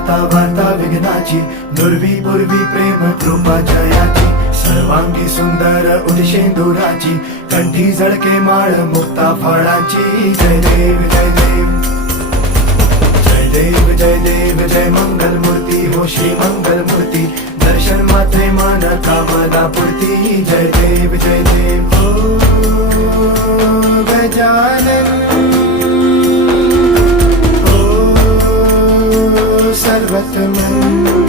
वार्ता वार्ता विघ्नाची, दुर्वी पूर्वी प्रेम कृपा जयाची, सर्वांगी सुंदर उदिशेंदुराची, कंठी झळके माळ मुक्ता फळाची. जय देव जय देव जय देव जय देव जय मंगल मूर्ती हो श्री मंगल मूर्ती, दर्शन मात्रे मन कामना पूर्ती. जय देव जय देव ओ गजानन सर्वतमन